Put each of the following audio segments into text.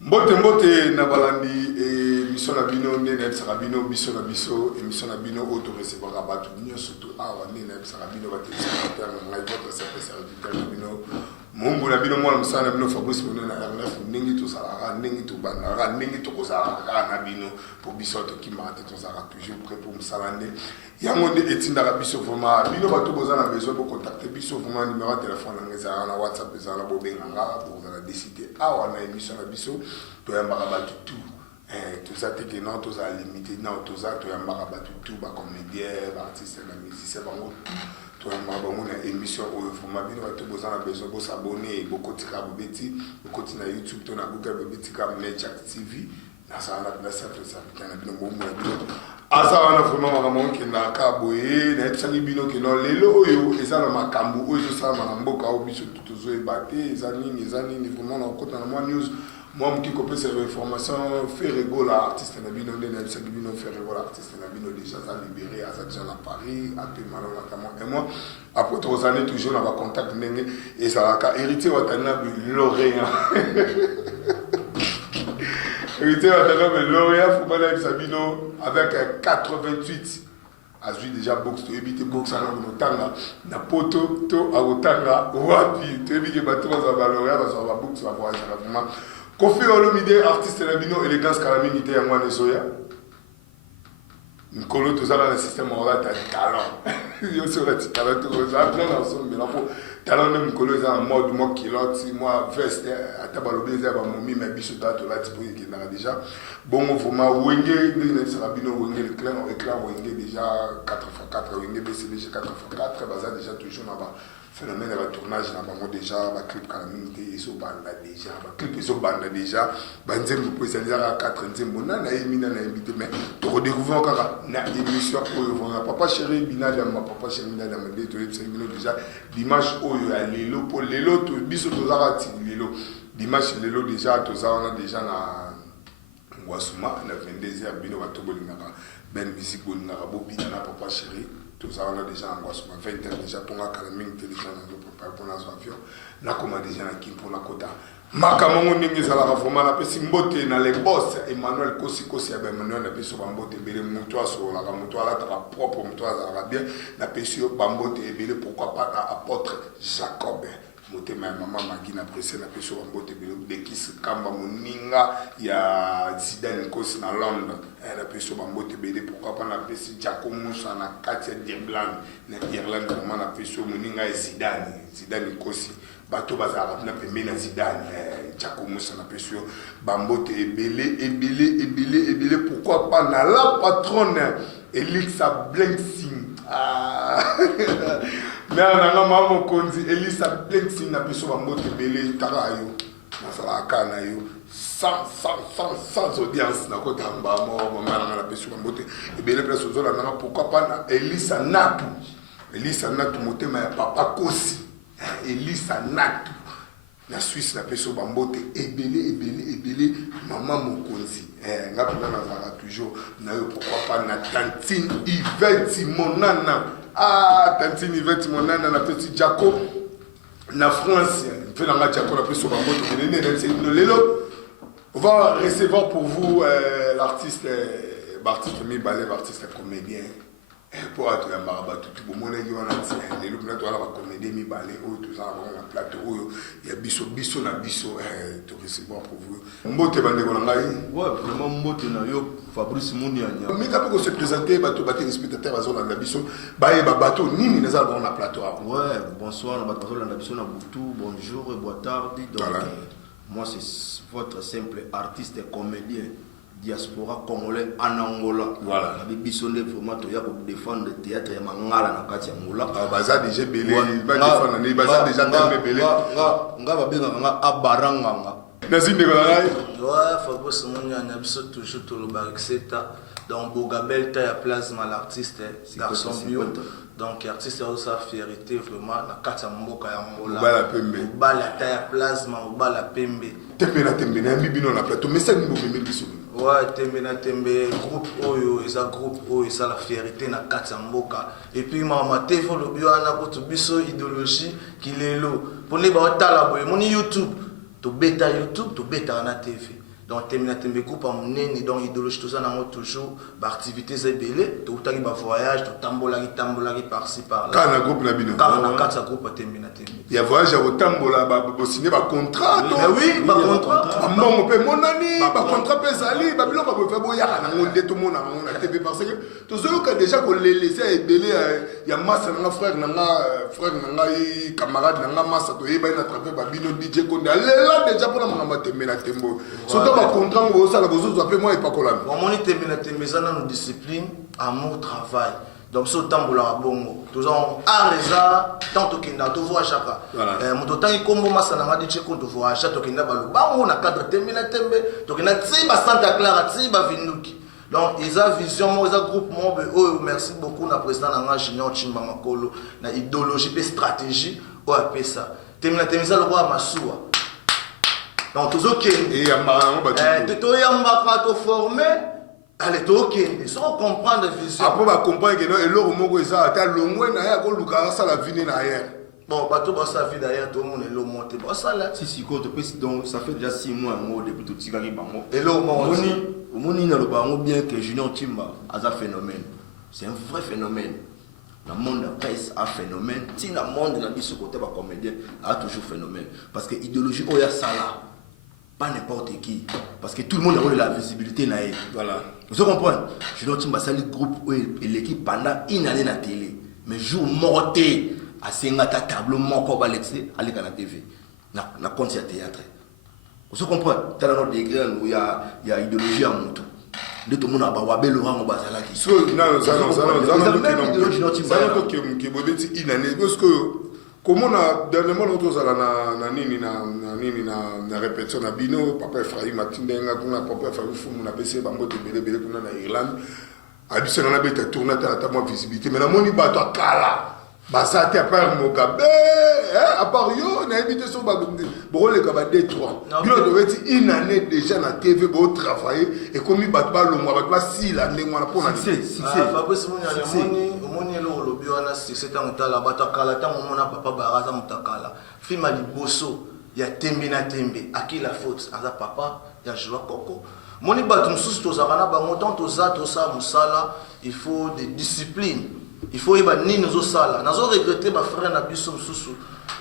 Mbote na balandi émission na bino nene sarabino biso na biso émission na bino auto recevoir abatu bino surtout awa nene sarabino batéléspectateur na ngai votre serviteur na bino mungu na bino mwana musana bino Fabrice bino na RNF ningi to sala ningi to bana ningi to kozala na bino pour biso to kimate to sala toujours prêt pour musalande yango nde etinda ka biso vraiment bino bato bozana besoin de contacter biso vraiment numéro de téléphone na ngeza na WhatsApp ezala bobenga nga pour la décider awa na émission na biso to yambaka bato tout tout ça te que non tout ça limité non tout ça to yambaka bato tout ba comédien ba artiste na musicien bango to yambaka bango na émission oyo vraiment bino bato bozana besoin de s'abonner bokotika bobeti bokotina YouTube to na Google bobeti ka Mediac TV na ça na place ça na bino mo bino asa wana vraiment makambo kenda ka boye na etsangi bino ke no lelo oyo eza na makambo oyo ezosala na mboka oyo biso tutozo ebate eza nini vraiment na okota na mwa news moi mki kopesa information fait rigolo artiste na bino nde na etsangi bino fait rigolo artiste na bino déjà ça libéré à déjà na Paris à peu mal notamment et moi après 3 années toujours na ba contact ndenge et ça la héritier watana lauréat héritier watana lauréat Fumana Sabino avec 88 a joué déjà boxe to ebité boxe na notanga na poto to agotanga wapi to ebike bato za lauréat ba ba boxe ba voyage vraiment Kofi Olomide artiste na bino élégance kalamini te yango na soya Nkolo tozala na système ola ta talent yo sur la talent to za bien ensemble mais pour talent même Nkolo za en mode moi kilote moi veste atabalobe za ba momi mais biso dato la tipo qui na déjà bon vraiment wenge na sarabino wenge le clan wenge déjà 4x4 wenge BCDG 4x4 baza déjà toujours na ba phénomène de tournage na bango déjà ba clip kalamini te so banda déjà ba clip so banda déjà ba nzembo po ça déjà 4 nzembo na emina na invité mais to redécouvrir kaka na émission oyo vona papa chéri binada ma papa chéri binada ma de to ebino déjà dimanche oyo ya lelo po lelo to biso to zaka ti lelo dimanche lelo déjà to zaka déjà na ngwasuma na 22h bino bato bolingaka ben musique bolingaka bobina na papa chéri tout ça on a déjà en gosse 20h déjà pour la calamine déjà dans le préparer pour nos avions na comme déjà na kim pour la kota makamongo ningi za la vraiment la pesi mbote na les boss Emmanuel Kosi ba Emmanuel na pesi bambote bele muto aso la muto ala ta propre muto za bien na pesi bambote bele pourquoi pas na apôtre Jacob motema maman magi na pressé na pesi bambote bele de kis kamba moninga ya Zidane Kosi na Londres na pesi bambote bele pourquoi pas na pesi Jacob Moussa na Katia d'Irlande na Irlande comment na pesi moninga Zidane Kosi bato bazala na pembe na Zidane Jacob Moussa na pesi bambote ebele pourquoi pas na la patronne Elisa Blenksing na maman konzi Elisa Blenksing na pesi bambote ebele tarayo na sala kana yo sans audience na kota mbamo mama na pesi bambote ebele place ozola na pourquoi pas na Elisa Natu motema ya papa Kosi Elisa Natu na Suisse na peso bambote ebele maman mokonzi ngapi na zara toujours na yo pourquoi pas na Tantine Yvette Monana Tantine Yvette Monana na petit Jaco na France fait na Jaco na peso bambote ebele lelo on va recevoir pour vous l'artiste Mibale artiste comédien pour être un marabout tout le monde qui va les loups là toi la comédie Mibale ou tout ça on a plateau il y a biso na biso to recevoir pour vous mbote bande ko ngai ouais vraiment mbote na yo Fabrice Munianya mais quand on se présenter bateau spectateur azona na biso ba bateau nini na za on a plateau ouais bonsoir na bateau na biso na butu bonjour et bonne tarde donc moi c'est votre simple artiste et comédien diaspora congolais en Angola. Voilà. La Bibisonde vraiment to ya pour défendre le théâtre ya mangala na kati Angola. Baza déjà belé, ba défendre ni baza déjà tellement belé. Nga ba benga nga abaranga nga. Nazinde ko ngai. Ouais, Fabrice Munianya biso toujours to lo barixeta donc Bogabel ta ya plasma l'artiste garçon bio. Donc artiste a sa fierté vraiment na kati mboka ya Angola. Bala pembe. Bala ta ya plasma bala pembe. Tembe na mbibino na plateau mais ça ni bombe biso. Ouais, tembe groupe oyo eza groupe oyo eza la fierté na kati mboka et puis mama tefo lo biwana ko to biso idéologie kilelo pone ba otala boye moni YouTube to beta na TV donc termina tembe coupe à monene donc idéologie tout ça nango toujours activités zebele to utaki ba voyage to tambola par-ci par là kana groupe na bino kana katsa groupe termina tembe ya voyage au tambola ba signer ba contrat mais oui ba contrat mbongo pe monani ba contrat pe zali ba biloko ba fe boya na ngonde to mona na TV parce que to zoloka déjà ko les laisser ebele ya massa na frère na camarade na massa to yeba na attraper ba bino DJ Konde là déjà pour la mama termina tembo surtout ba contrat ngo ça la bozo appelé moi et pas colame bon moni termina temezana no discipline amour travail donc so tambola bongo tozon areza tant kinda to voit chaka moto tangi kombo masana ngadi cheko to voit chaka to kinda balu bango na cadre termina tembe to kinda tsiba Santa Clara tsiba Vinduki donc ils a vision moi ils a groupe moi oh merci beaucoup na président na Junior Chimba Makolo na idéologie et stratégie o appelle ça termina temeza le roi Masua donc toujours kende et yamba to yamba to former allez to kende sans comprendre vision après ba comprendre que non et le moko eza ata longwe na ya ko luka ça la vie na hier bon bato ba sa vie d'ailleurs tout le monde est le monter ba ça là si quand donc ça fait déjà 6 mois ngo depuis tout tigari bango et le monde omoni na le bango bien que Junior Timba a un phénomène c'est un vrai phénomène dans le monde de la presse a un phénomène si dans le monde de la vie ce côté ba comédien a toujours phénomène parce que idéologie oya sala pas n'importe qui parce que tout le monde a la visibilité na voilà vous comprenez Junior Timba c'est le groupe et l'équipe pendant une année na télé mais jour morté à sengata tableau moko ba lexé aller à la TV na concert théâtre vous comprenez dans notre degré où il y a idéologie à mutu de tout le monde ba wabelo rango bazala ki so non ça que bodeti inane parce que comment na dernièrement l'autre ça na nini na répétition na bino papa Ephraim Matindenga kuna papa Ephraim Fumu na PC bango te belé kuna na Irlande abisa na beta tourner ta moi visibilité mais na moni bato akala basate à part Mugabe à part yo na évité son bon les kaba détruire bino devait être une année déjà na TV pour travailler et comme bato ba longwa bato ba si la ndengwa na pona succès Fabrice moni lo lobi wana c'est un tala bato akala tango mona papa baraza mutakala fima liboso ya tembe na tembe aki la faute aza papa ya joie koko moni bato mususu tozakana bango tant toza musala il faut des disciplines il faut y avoir ni nos sala nazo regretter ba frère na biso mususu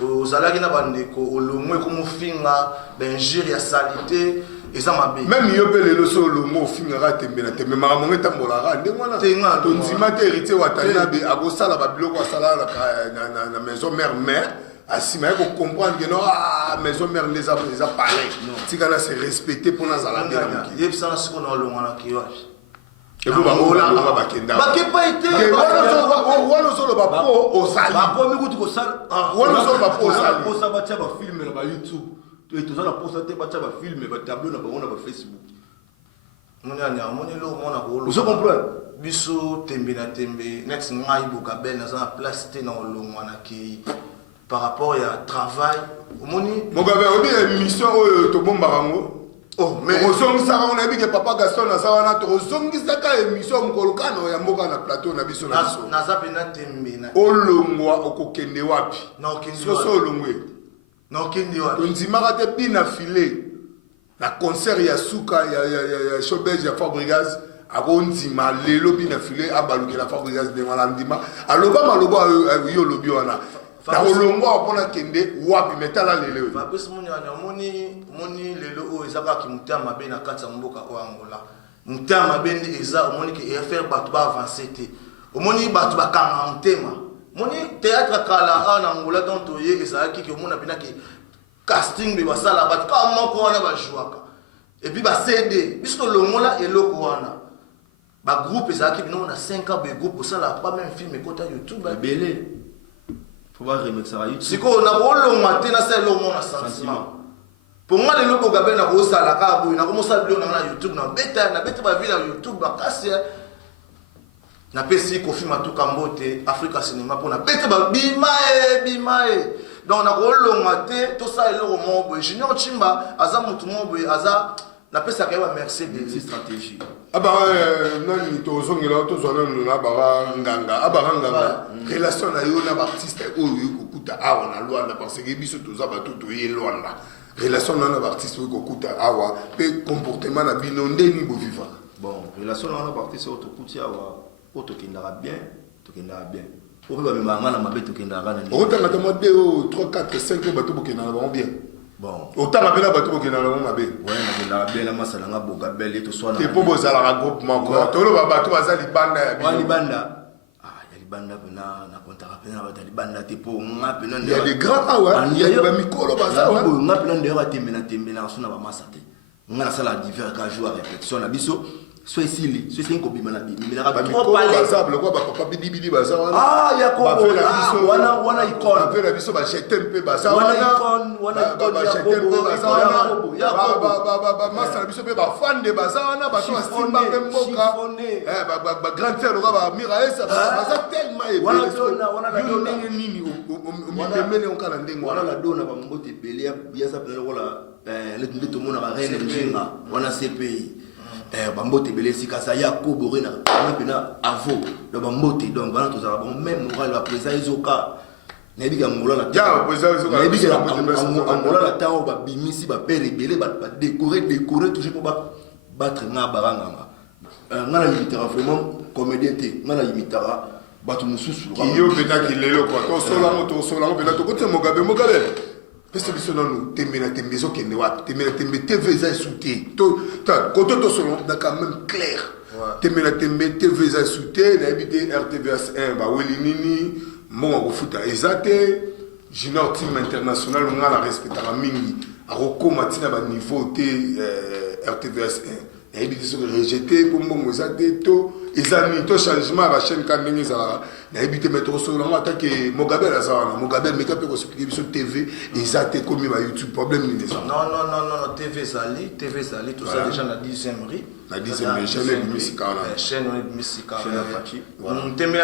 ozalaki na bandeko olomwe comme finga benjiri ya salité eza mabe même yo pe lelo so olomwe finga ra tembe na tembe mara monga tambola ra ndengwana to nzima te héritier watana be agosala ba biloko asala na maison mère asima ko comprendre que non maison mère les a parlé tika c'est respecté pour nazala bien yeb sana siko na olongwana kiyo et vous va bakenda pas été wano solo ba po osali ba ko mi kutu ko sala wano solo ba po osali ko sa ba tia ba film na ba YouTube to to za posta te ba tia ba film ba tableau na ba on na ba Facebook moni lo mona ko vous comprenez biso tembe na tembe next ngai buka bel na za place te na olongwa na ki par rapport à travail moni Mugabe obi émission to bomba rango oh mais on a vu que papa Gaston na sawana to zongisa émission mkolokano ya mboka na plateau na biso na biso na zapena tembe na olongwa okokende wapi na okende so olongwe na okende wapi onzimaka te bina filé na concert ya suka ya showbiz ya Fabregas akonzima lelo bina filé abalukela Fabregas de malandima aloba maloba yo lobi wana na olongwa opona kende wapi metala lelo Fabrice moni lelo o ezaka ki mutama be na kati ya mboka o Angola mutama be ndi eza omoni ke faire bato ba avancer te omoni bato ba kanga mutema moni théâtre kala na Angola donc toye ezaki ke omona bina ke casting be basala bato ka moko wana ba jouaka et puis ba CD biso longola eloko wana ba groupe ezaki bino na 5 ans be groupe osala pas même film ekota YouTube belé faut pas remixer à YouTube siko na bolongwa te na sala longo na sentiment pour moi le logo Mugabe na ko sala ka boy na ko mosala bilo na YouTube na beta ba vila YouTube ba kasi na pesi ko filma tout Kambote Africa Cinema pour na beta ba bimae donc na ko longwa te to sala lo mo boy Junior Chimba aza mutu mo boy aza na pesa ka ba merci de stratégie aba nani to zongela to zona na ba nganga relation na yo na ba artiste oyo kukuta awa na Luanda parce que biso to za bato to ye Luanda relation na artiste oyo kokuta awa mpe comportement na bino ndeni bovivre. Bon, relation na artiste oyo tokuti awa oyo tokendaka bien oyo bamemanga na mabe tokendaka na okotanga tama 2 3 4 5 oyo bato bokendaka bango bien. Bon, otanga mpe na bato bokendaka bango mabe. nakendaka bien na masala nga Bogabel ye toswana te mpo bozalaka groupement ko toloba bato baza libanda ya bino. libanda libanda pena na kontaka pena ba libanda te po nga pena il y a des grands awa il y a ba mikolo baza wa nga pena ndero atembe na sona ba masate nga na sala divers ka jour à répétition na biso so esili ko bima na bimi na ba mikolo baza bloko ba papa bidibidi baza wana wana icon ba fera biso ba jeter mpe baza wana icon ba jeter mpe baza wana ba masala biso mpe ba fande baza wana ba to simba mpe mboka ba grand sœur ba miraesa baza tellement ébélé wana nini omimemene onkala ndenge wana la dona ba mbote pele ya sa pele wala le tomona ba reine njinga wana CPI bambote belé sikasa ya kobore na pena avo do bambote donc wana tozala bon même moral ba président izoka nebika ngola la ya président izoka nebika ngola la temps ba bimisi ba pere belé ba décorer toujours pour battre nga baranga nga na limitera vraiment comédien te nga na limitera batu mususu yo pena kilelo quoi to solango pena to kote Mugabe pese biso nanu tembe na tembe ezokende wapi tembe na tembe TV eza esute koto tosolo na quand même clair tembe na tembe TV eza esute nayebi te RTVS 1 baweli nini mbongo kofuta eza te junior team international nga na respectaka mingi akokoma ntina baniveau te RTVS 1 nayebi te soki rejeté mpo mbongo eza te to eza nini to changement ya bachaîne ka ndenge ezalaka nayebi te me tokosololanga atake Mugabe aza wana Mugabe meka mpe kosoplike biso TV eza te komi ba YouTube problème nini eza non TV ezali toza déjà na 10e rue na 10e rue chaîne ebimisika wana chaîne ebimisika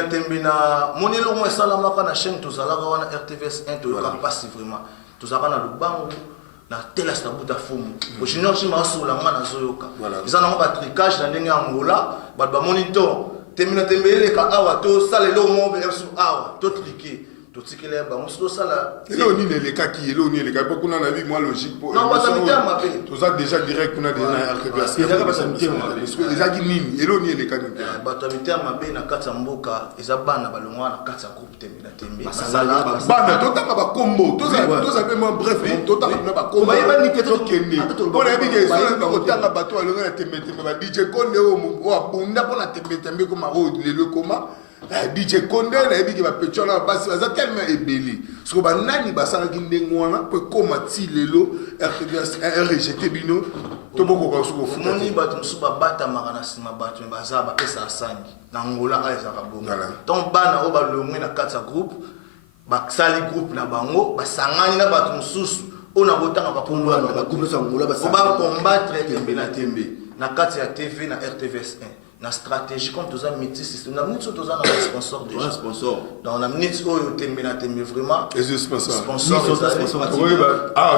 tembe na moni elongo esalamaka na chaîne tozalaka wana RTVS 1 toyoka mpasi vraiment tozalaka na lubango na tela stabuta fumu junior chima asola nga nazoyoka eza nango batricage na ndenge ya ngola bato bamoni to tembe na tembe eleka awa tosala eloko moko besu awa totrike totikele bango so tosala elo nini elekaki elo nini elekaki mpo kuna na bi mwa logique mpo non bato mitema mabe toza déjà direct kuna déjà na RTVS ezaki nini elo nini elekaki bato mitema mabe na kati ya mboka eza bana balongwa na kati ya groupe tembe na tembe bana totanga bakombo toza pe mwa bref totanga na bakombo bayebani te tokende mpo nayebi ke ezola kotanga bato balonga na tembe tembe ba DJ Konde oyo abunda mpo na tembe tembe koma oyo lelo koma DJ Konde nayebi ke bapetio na basi baza tellement ebeli soko banani basalaki ndenge wana mpo ekoma ti lelo RTVS rejeté bino to bokoka soko ofuta moni bato mosusu babatamaka na nsima bato me baza bapesa asangi na ngola oyo ezalaka bongo donc bana oyo balongwe na kati ya groupe basali groupe na bango basangani na bato mosusu oyo na botanga bakombatre tembe na tembe na kati ya TV na RTVS 1 na stratégie comme tous les métiers système na minute tous les sponsors déjà sponsor dans la minute où tembe na tembe vraiment les sponsors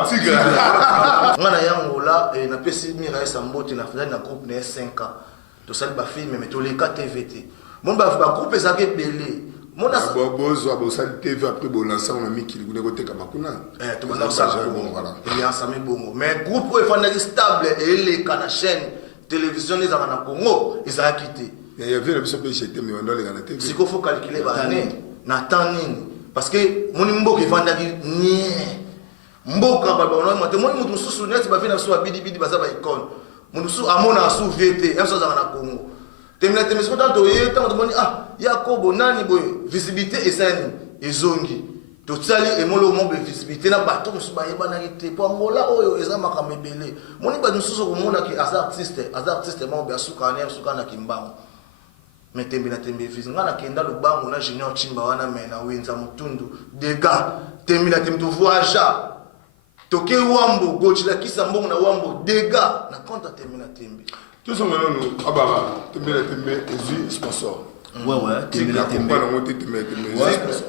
tigre ngana yangola et na pesi mira sambote na fana na groupe na 5 ans to sali ba film mais to les KTVT mon ba groupe ezake belé mon na bozo abosali TV après bolancer on a mis qui le côté kabakuna to balancer bon voilà et ensemble bongo mais groupe où est stable et les kana chaîne télévision les a na Congo ils a quitté il y avait le biso pe jeté mais on doit les gagner TV si faut calculer ba année na temps nini parce que mon mboka evandaki ni mboka ba ba on mate mon mutu susu net ba fina so bidi bidi ba za ba icon mon susu amona su VT un so za na Congo temna temna so tanto ye tanto moni Yakobo nani boy visibilité esani ezongi totsali emolo mo visibilité na bato musu ba yebana ki po ngola oyo eza makambo ebele moni ba mususu komona ki as artiste mo be asuka na kimbango metembe na tembe visi ngana kenda lubango na junior chimba wana mena wenza mutundu dega tembe na tembe to voyage toke wambo gochila kisa mbongo na wambo dega na konta tembe na tembe tout ça maintenant ababa tembe na tembe ezu sponsor ouais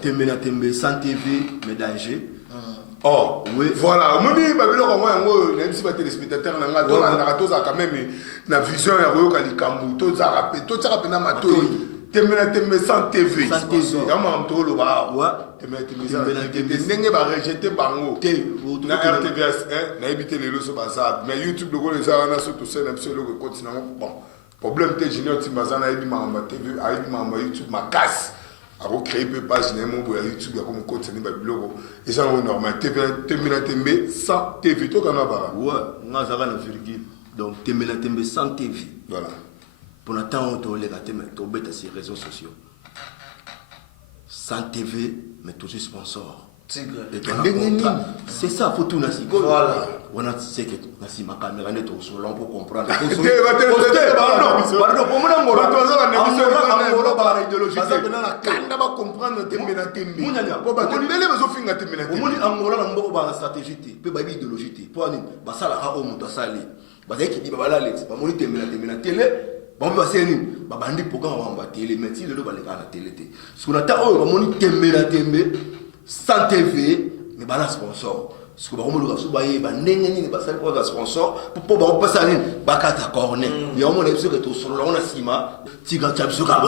tembe na tembe sans TV mais danger oh oui voilà moni babilo ko moi ngo même si ba téléspectateur na nga to na to za quand même na vision ya royo kalikambu to za rapé to za rapé na matoi Tembe sans TV. Sans TV. Yama mtolo ba. Ouais. Tembe ndenge ba rejeter bango. Na RTVS na éviter les lots ça. Mais YouTube le les ana so to sel absolu que continue bon. Problème te junior timazana ebi ma TV, ebi ma YouTube ma casse. Aro créer peu page na mo boya YouTube ya comme continue ba biloko. Et ça on normal tembe sans TV to kana ba. Ouais, nga zaka na virgule. Donc tembe sans TV. Voilà. Pour l'instant, on les gâtés, mais on bête sur les réseaux sociaux. Sans TV, mais toujours sponsor. C'est ça, il faut tout nasi. Voilà. On a dit que nasi ma caméra n'est pas sur l'on pour comprendre. Pardon, pour moi, bon bah c'est nous babandi programme va télé mais si le do baleka na télé té sur la ta o bamoni tembe sans TV mais bala sponsor parce que ba mo lo so ba ye ba ndenge ni ba sali ko ga sponsor pour ba passer ni ba kata corner et on est sûr que tout sur on a sima tigra chapso ka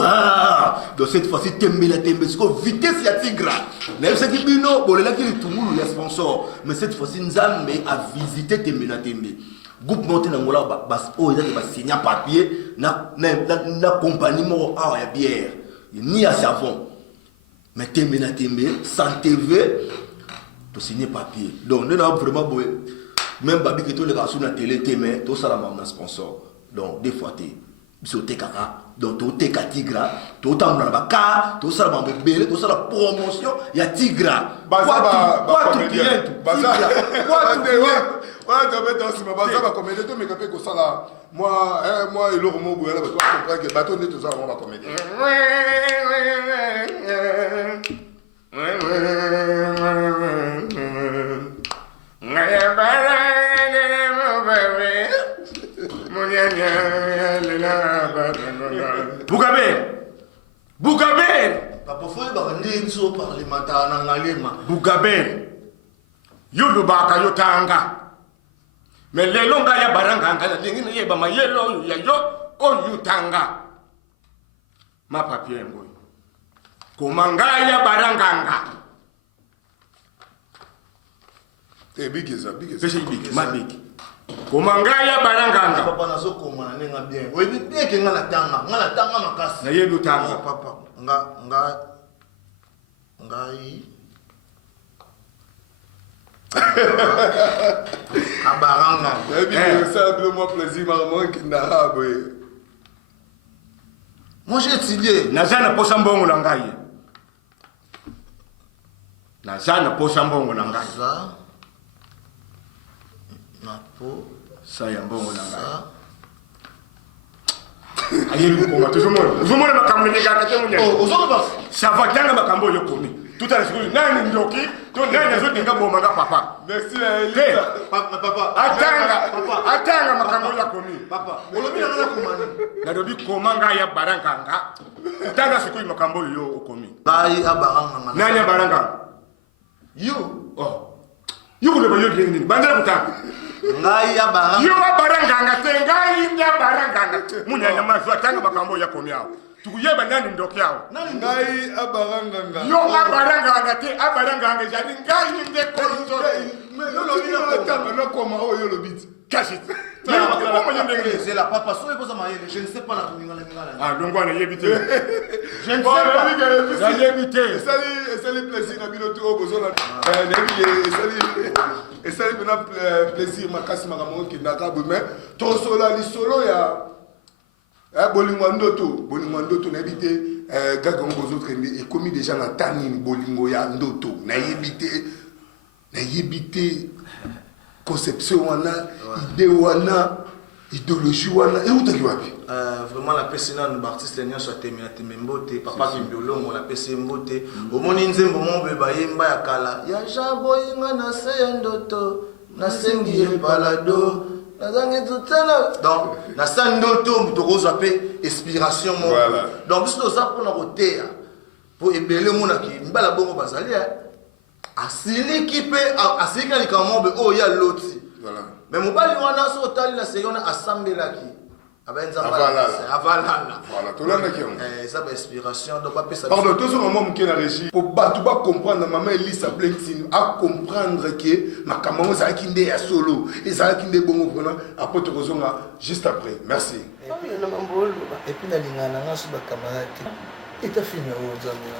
donc cette fois-ci tembe parce que vitesse ya tigra même ce qui bino bolela ki tumulu ya sponsor mais cette fois-ci nzambe a visité tembe groupe monté na ngola bas o eza ba signer papier na compagnie mo a ya bière ni à savon mais tembe sans TV to signer papier donc nous avons vraiment boy même babi que to le garçon na télé mais to sala na sponsor donc des fois té biso te kaka donc to te katigra to tamna ba ka to sala ba bébé to sala promotion ya tigra quoi ouais, tu vas mettre ma base, va comédie, tu me capes que ça là. Moi, et l'autre mot, tu vas comprendre que bateau n'est tout ça, on va comédie. Bougaber! Papa, faut y so parlementaire na ngalema. Bougaber! Yulu baka yotanga. Mais les longs ya baranga ngala lingine yeba ma yelo ya yo o yutanga ma papier ngoy komanga ya baranga Eh big ma big komanga ya baranga papa na so komana nenga bien oui bien ke ngala tanga makasi na yelu tanga papa ngai abaranga ça le moi plaisir maman qui n'a moi j'ai étudié nazana posa mbongo na ngai nazana posa mbongo na ngai ça na po ça ya mbongo na ngai ayelu ko tuzomona makambo ni gakate munya ozoba ça va tanga makambo yo komi tout à l'heure nani ndoki to nani azotinga bomba nga papa merci papa atanga makambo ya komi papa olobi na ngala komani na dobi komanga ya baranga tanga siku makambo yo okomi ngai abaranga nani abaranga you yuko le bayo ngi bandela kutanga ngai abaranga yo abaranga te ngai ya baranga munyanya mazwa tanga makambo ya komi yao tukuyeba nani ndoki yao ngai abaranga yo abaranga te abaranga jadi ngai nde konzo mais lolo ina tanga na koma o yo lobiti kashi c'est la papa so eboza mayele je ne sais pas la ngala ah donc on est évité je ne sais pas la évité sali plaisir na bino to bozola et sali bina plaisir makasi makambo ki ndaka mais to sola li solo ya bolingo ndoto na ebite gaga ngozo trende et commis déjà na tani bolingo ya ndoto na yebite conception wana idée wana idéologie wana et utaki wapi vraiment la pesina no artiste nyonso atemina temembote papa kimbiolongo la pese mbote omoni nzembo mombe bayemba ya kala ya jabo inga na se ndoto na sengi balado nazangi tutana donc na sandoto mutokoza pe inspiration mo donc biso za pona kotea po ebele mona ki mbala bongo bazali asiliki pe asilika likamombe o ya loti voilà mais mobali wana so tali na seconde assembler ki Avalala. Voilà, tout le monde qui ça va inspiration donc pas ça. Pardon, tout ce moment qui est la régie pour pas comprendre maman Elisa Blentin à comprendre que ma caméra ça qui est solo et ça qui est bon prenant après tu rejoindras juste après. Merci. Et puis la ligne na sur la camarade. Et ta fille aux amis.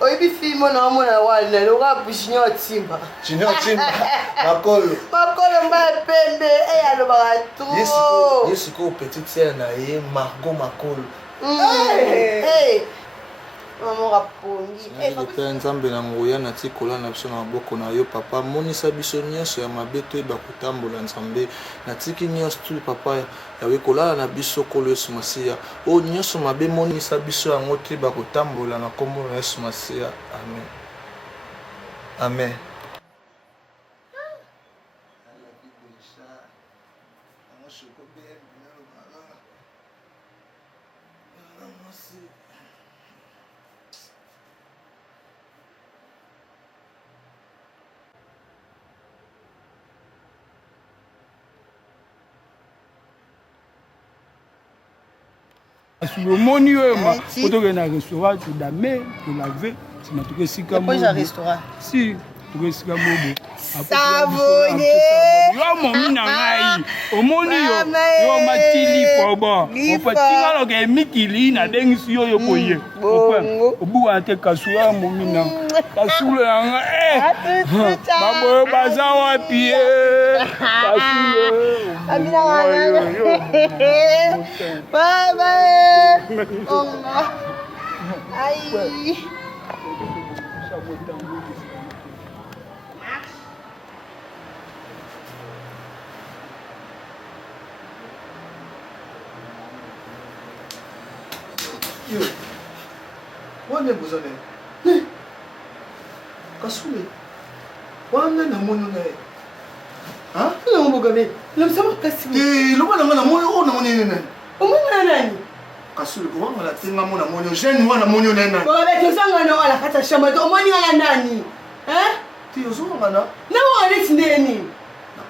Oyebi fille mona wana loka bushinyo timba. Chinyo timba. Makolo. Makolo mba pembe alobaka trop. Yesu ko petite sœur na ye Margot Makolo. Hey. Maman rapongi. Père Nzambe na ngoya na tikola na biso na maboko na yo papa monisa biso nyonso ya mabe toyeba kotambola Nzambe na tiki nyonso tu papa yawe kolala na biso kolo Yesu Masiya o nyonso mabe monisa biso yango toyeba kotambola na kombo na Yesu Masiya amen amen. Le moni oyo na restaurant to dame to laver sima to sika mo. Pourquoi restaurant? Si to sika mo. Savonné. Yo momi na ngai. Omoni yo matili fobo. O patinga lo ke mikili na dengisi yo koye. Obu ate kasua momi na. Kasule nga Babo baza wapi kasule. Bye bye. Aïe. Yo, wana besoin de Kasule. Wana na mono na ye. Hein? Non, mon gars, le savoir Kasule. Eh, le wana na mono o na mono nene. O mono nani? Kasule ko wana la tinga mona mono jeune wana mono nene. Bon, avec tout ça on a la kata chama, o mono na nani? Hein? Ti ozo ngana. Na o ale tindeni.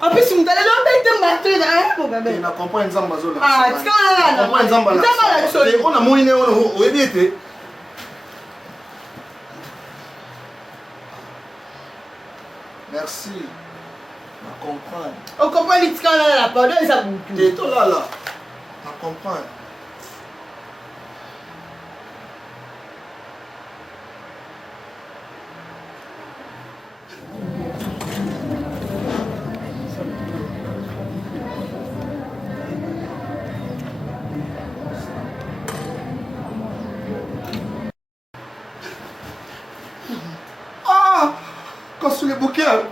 En plus, tu me donnes un bateau là, mon gars. Na comprendre Nzamba zola. Ah, tu connais là. Comprendre Nzamba là. Nzamba là chose. On a mono ne o ebiete. Merci. Na comprendre. On comprend les tika là, pardon, ça beaucoup. Et toi là là. Na comprendre. Kasule Bokia.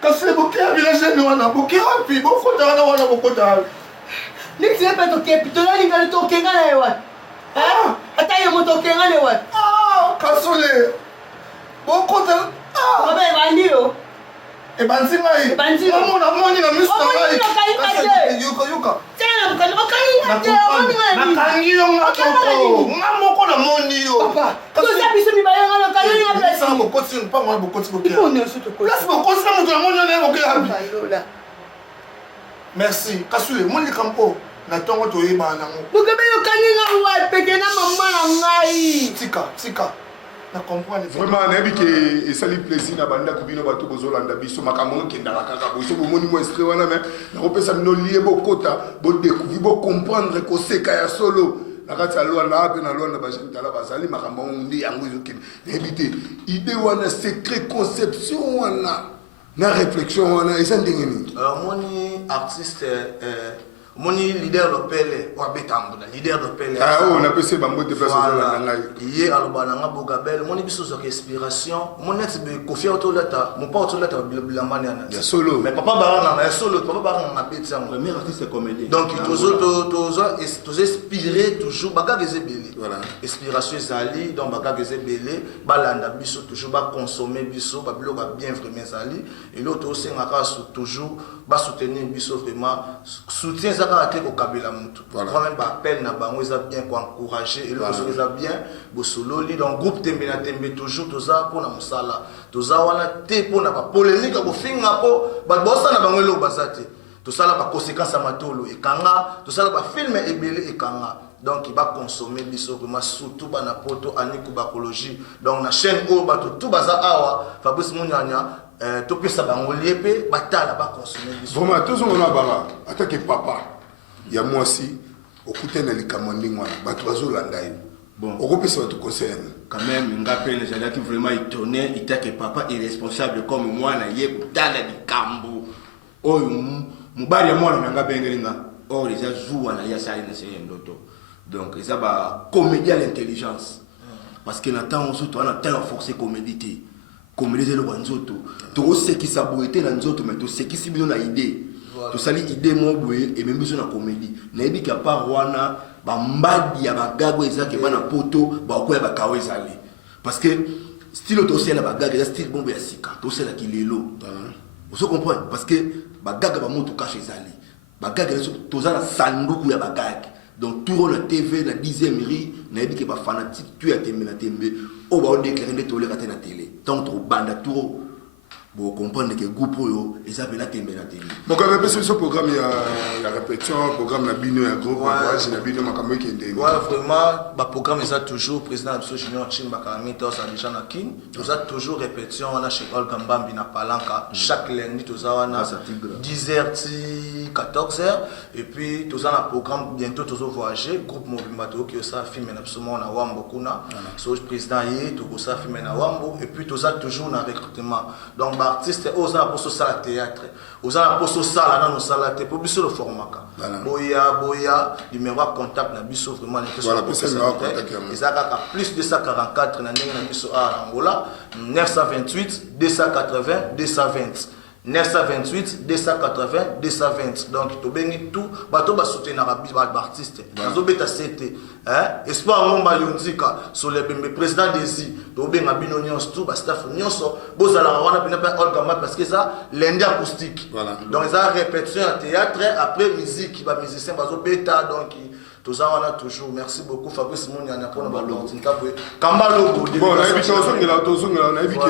Kasule Bokia, village de Nouana. Bokia, puis bon, faut t'en avoir beaucoup d'argent. Nix n'est pas toqué, puis tu l'as dit que le toqué est what? Hein? Attends, mon toqué est what? Ah, Kasule. Beaucoup d'argent. Ah, ben, Bandio. Et Banzinga, Banzinga. Maman, la monnaie, la muscle. Yuka. Yuka. Tiens, Nakangi yo ngako. Ngamoko na moni yo. Papa, tout ça biso mi bayanga na kanoni na place. Ça bokoti pas moi bokoti Bokia. On est surtout quoi? Place bokoti na mutu na moni na Bokia. Lola. Merci. Kasule, moni kampo. Na tongo to yeba nango. Bokabe yo kanina wa peke na mama na ngai. Tika. Na comprendre vraiment nayebi ke esali plaisir na banda kubino bato bozolanda biso makambo okendaka kaka boso bomoni mo extrait wana me nakopesa bino lie bokota bodécouvrir bocomprendre koseka ya solo na kati ya lwanda ape na lwanda bajeni tala bazali makambo nde yango ezokende nayebi te idée wana secret conception wana na réflexion wana eza ndenge nini moni artiste moni leader d'Opele ou Betamboula leader d'Opele ah on a passé bambo de place voilà hier alobana nga Bogabel moni biso zo inspiration mon net be kofia autolata mon pas autolata bilamani ana ya solo mais papa barana na solo papa barana na beti yango premier artiste comédien donc tozo inspiré toujours bagaga ezebele voilà inspiration ezali donc bagaga ezebele balanda biso toujours ba consommer biso ba biloko bien vraiment ezali et l'autre aussi ngaka toujours ba soutenir biso vraiment soutien ça a été au kabila mutu quand même ba appel na bango ça bien ko encourager et l'autre ça bien bo solo li dans groupe tembe na tembe toujours toza pour na musala toza wana te pour na ba polémique ko finga po ba bossa na bango lo bazate tout ça là pas conséquence à matolo et kanga tout ça là pas film et belé et kanga donc il va consommer biso vraiment surtout bana poto aniku bakologie donc na chaîne o bato tout baza awa Fabrice Munyanya to pesa bango liepé batala ba consommer biso vraiment tous on a bara attaque papa il y a moi aussi au côté na likamandi ngwana bato bazolanda bon au groupe ça tout conseil quand même ngapene j'allais qui vraiment étonné il t'a que papa est responsable comme moi na yé kutala likambo oyo mubali mwana nanga bengelinga or les azoua na ya sali na c'est ndoto donc ça va comédie à l'intelligence parce que nathan surtout on a tellement forcé comédie comédie le banzoto to ce qui saboité na nzoto mais to ce qui si bino na idée to sali idée mo boye et même besoin na comédie na yebi ka par wana ba mbadi ya bagago ezaki bana poto ba ko ya bakawe ezali parce que style to c'est la bagago ya style bombe ya sika to c'est la kilelo vous comprenez parce que bagaga ba moto cache ezali bagaga to za na sanduku ya bagaga donc tout le TV la 10e ri na yebi ke ba fanatique tu ya tembe na tembe o ba déclarer de tolé na télé tant to banda tout vous comprenez que groupe yo ezapela la tembe na télé bon quand même ce programme il y a répétition programme na bino ya groupe voyage na bino makambo kende ouais vraiment ba programme ça toujours président de junior Chimba Kalamito ça déjà na kin nous a toujours répétition on a chez Olga Mbambi na Palanka chaque lundi tous a na 10h 14h et puis tous a na programme bientôt tous voyager groupe Mobimba to qui ça film na absolument na Wambo kuna so président yé to ça film na Wambo et puis tous a toujours na recrutement donc artiste aux ans pour ça théâtre aux ans pour ça là dans nos salles pour biso le format boya numéro contact na biso vraiment voilà pour ça et ça plus de 144 na ndenge na biso à Angola 928 280 220 928 280 220 donc to bengi tout bato ba soutenir ba artiste nazo beta CT espoir ngomba yonzika sur le bembe président desi to benga bino nyonso tout ba staff nyonso bozala wana pina pa Olga Mbambi parce que ça lundi acoustique voilà donc ça répétition en théâtre après musique ba musicien bazo beta donc tout ça on a toujours merci beaucoup Fabrice Munyanya pour nous l'opportunité kamba logo bon la émission na évité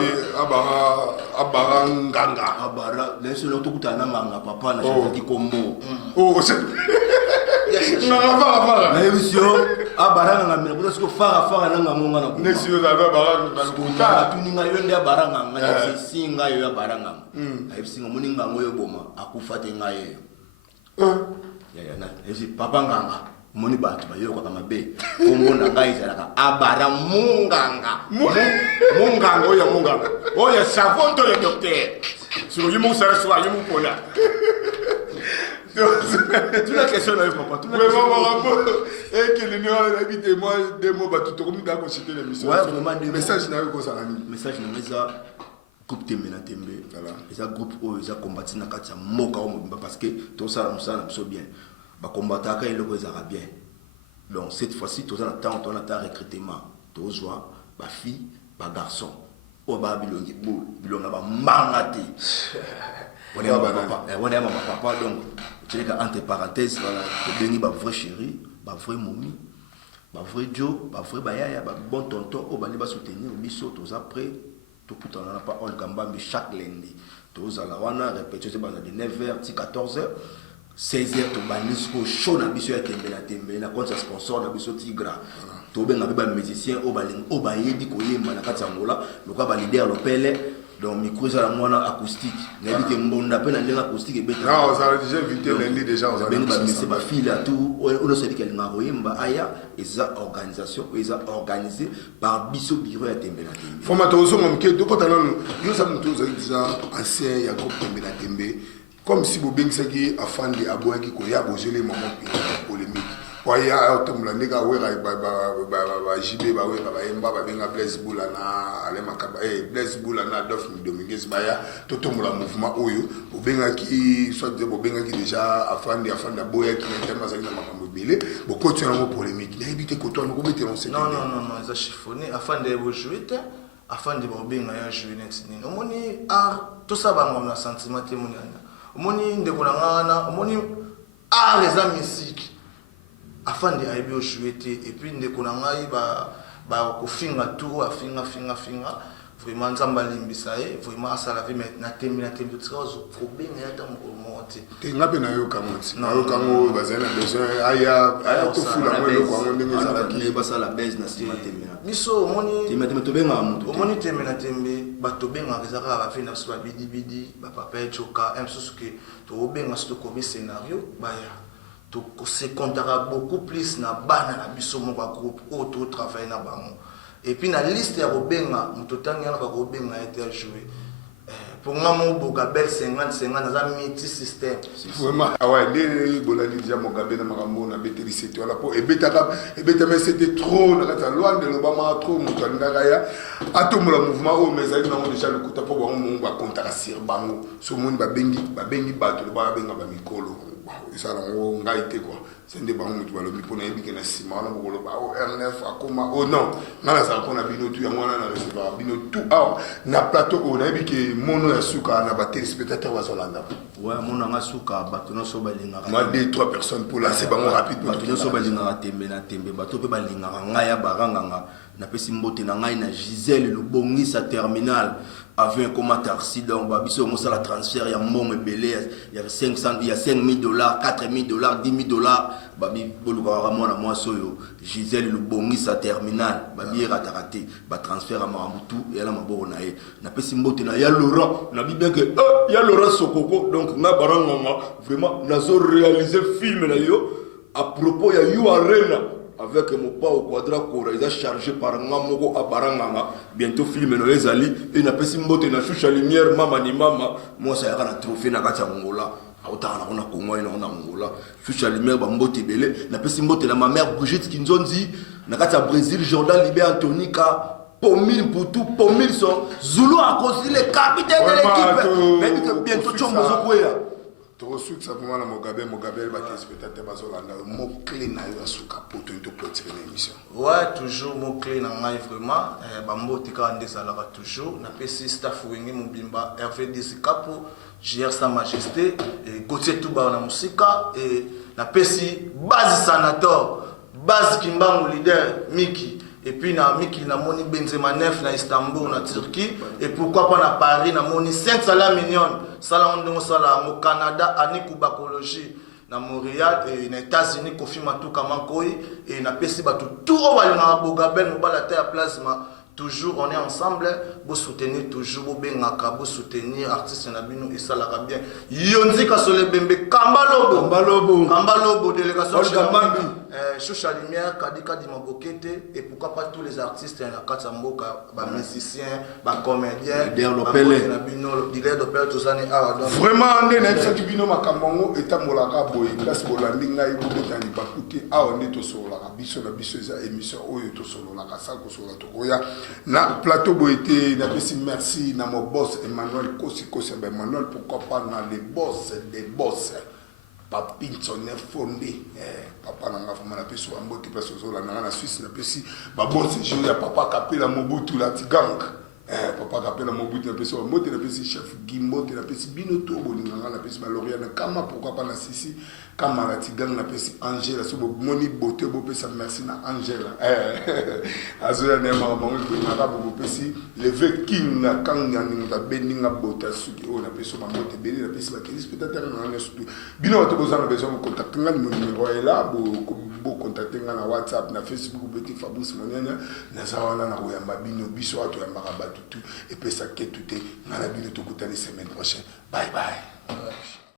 abara nganga abara laisse le tout kutana nganga papa na chaki kombo oh c'est na émission abara nganga mais pour ce que fara nanga monga na ne si na abara na kuta tuninga yonde abara nganga na singa yo abara nganga na singa moninga ngoyo boma akufa te ngaye ya na esi papa nganga moni bato bayoka kama be kombo na ngai zalaka abara munganga munganga oya savon to le docteur sur yumu sara soa yumu pona tu la question là papa tu la question et que les gens habitent moi des mots bato to comme d'accord citer l'émission ouais vraiment des message na ko ça ami message na mesa groupe tembe na tembe voilà ça groupe o ça combattre na kati ya moka o mobimba parce que tout ça so bien ba combattre ka ile ko ezara bien donc cette fois-ci tout ça on a recrutement tout joie ba fille ba garçon o ba bilongi bilonga ba mangati on est papa donc tu sais entre parenthèses voilà to bengi ba vrai chéri ba vrai mommy ba vrai Joe ba vrai bayaya ba bon tonton o ba li ba soutenir biso tous après tout pourtant on n'a pas Olga Mbambi chaque lundi tous à la wana répétition de 9h à 14h 16h to banisko show na biso ya tembe na contre sponsor na biso Tigra to benga ba musicien o ba yebi ko yemba na kati Angola lokwa ba leader lopele donc micro ça la mona acoustique na bi ke mbonda pe na ndenga acoustique e beta non ça a déjà invité lundi déjà on a ben ba c'est ba fille là tout on sait que na royemba aya eza organisation eza organisé par biso bureau ya tembe na tembe formato zo ngomke to kota non yo sa mutu za déjà ancien ya groupe tembe na tembe comme si vous bengisaki afandi aboyaki koya bozele moment polémique waya automla ndeka wera ba jibe ba wera ba emba ba benga Blaise Boula na ale makaba Blaise Boula na Adolphe Dominguez baya totomla mouvement oyo bobengaki soit de bobengaki déjà afandi aboyaki na tema zali na makambo belé bo continuer mo polémique na éviter ko to ko bete on sait non ça chiffonné afandi bo jouer afandi bo benga ya jouer net ni omoni tout ça ba ngona sentiment témoignage omoni ndeko na ngana omoni les musique afandi aibi o jouer et puis ndeko na ngai ba ko finga tout afinga vraiment nzamba limbisa ye vraiment asala vie mais na tembe tika problème ya ta moko te te ngape na yo kamoti na yo kango bazana besoin aya to fula mo lo kwango ndenge sala ki ba sala base na sima tembe na biso omoni tembe to benga mutu omoni tembe na tembe bato benga kezaka ba fina so bidi ba papa choka emsusu ke to benga so ko scénario baya to se comptera beaucoup plus na bana na biso mo ba groupe auto travailler na bango. Et puis la liste ya robenga mutotangi na ba robenga a été joué pour moi mon Bogabel 50 dans un multi système vraiment ouais les bolali dia Bogabel na makambo na beteli c'était là pour et beta mais c'était trop na kata loin de l'Obama trop mutanga ya atomola mouvement au mais ali na déjà le kuta pour bon ba comptera sur bango so monde ba bengi bato ba benga ba mikolo ça là on a été quoi c'est des bango tu vas le pour na yebike na sima na bokolo ba o R9 akoma oh non ngala ça ko na bino tu ya mwana na recevoir bino tout na plateau on a yebike mono ya suka na ba téléspectateurs wa Zolanda ouais mono nga suka bato no so balinga ma 2-3 personnes pour lancer bango rapide bato no so balinga tembe bato pe balinga ngaya baranga na pesi mbote na ngai na Gisèle le bongisa terminal avait un comment accident babiso mo sala transfert ya mbongo ebele il y a 500 il y a $5,000 $4,000 $10,000 babi boluka mwana moi soyo Gisèle le bongisa terminal babi ratarate ba transfert à Marambutu et la maboko na ye na pesi mbote na ya Laurent na bi bien que ya Laurent Sokoko donc na baranga vraiment nazo réaliser film na yo à propos ya You Arena avec mon pas au quadra cora ils a chargé par ngamoko à baranga bientôt film no ezali et na pesi mbote na choucha lumière mama ni mama moi ça yaka na trophée na kati ya Angola autana na Congo ina na Angola choucha lumière ba mbote belé na pesi mbote na ma mère Brigitte Kinzonzi na kati ya Brésil Jordan Libé Antonika Pomil pour tout Pomil son Zulu a construit le capitaine de l'équipe mais que bientôt chombo zokoya to suite ça vraiment la Mogabel ba téléspectateur ba Zolanda mot clé na yo asuka pour to clôturer l'émission ouais toujours mot clé na ngai vraiment ba mbote ka ndesa la toujours na pesi staff wengi mobimba Hervé Disikapo JR Sa Majesté et Gauthier Touba na musika et na pesi base Sanator base Kimbangu leader Miki et puis na Miki na moni Benzema 9 na Istanbul na Turquie et pourquoi pas na Paris na moni 5 sala millions sala ndongo sala au Canada Aniku Bakologie na Montréal et na États-Unis Kofi Matuka Mankoi et na pesi batu tout au na Bogabel mobala ta plasma toujours on est ensemble pour soutenir toujours pour bengaka pour soutenir artistes na bino et ça la bien yonzi kasole bembe kambalobo délégation Choucha Lumière Kadika Dimabokete et pourquoi pas tous les artistes na Katsamboka ba musiciens ba comédiens na bino Diler d'Opel tout ça ni awa donc vraiment ndé na ça bino makambo etambolaka boye place bolandi ngai bobetani bakuti awa ndé to solo la biso na biso za émission oyo to solo la kasa ko solo to koya na plateau boité na pesi merci na mon boss Emmanuel Kosi Emmanuel pourquoi pas na les boss des boss Papinson fondé papa nanga fama na pesi wa mbote place ozola na Suisse na pesi ba boss je ya papa Kapela Mobutu la Tigang papa Kapela Mobutu na pesi wa mbote na pesi chef Gimbote na pesi binoto bolinga na pesi Maloriana kama pourquoi pas na Sisi kama la Tigang na pesi Angela so moni bote bo pesa merci na Angela azoya na mama na bo pesi le ve king na kanga ninga beninga bota suki o na pesi ba mbote beli na pesi ba téléspectateur na surtout bino to bozana besoin de contacter nga numéro est là bo contacter nga na WhatsApp na Facebook beti Fabrice Moniana na zawana na oyamba bino biso ato yamba ba tout et pesa ke tout na bino to kutani semaine prochaine bye bye.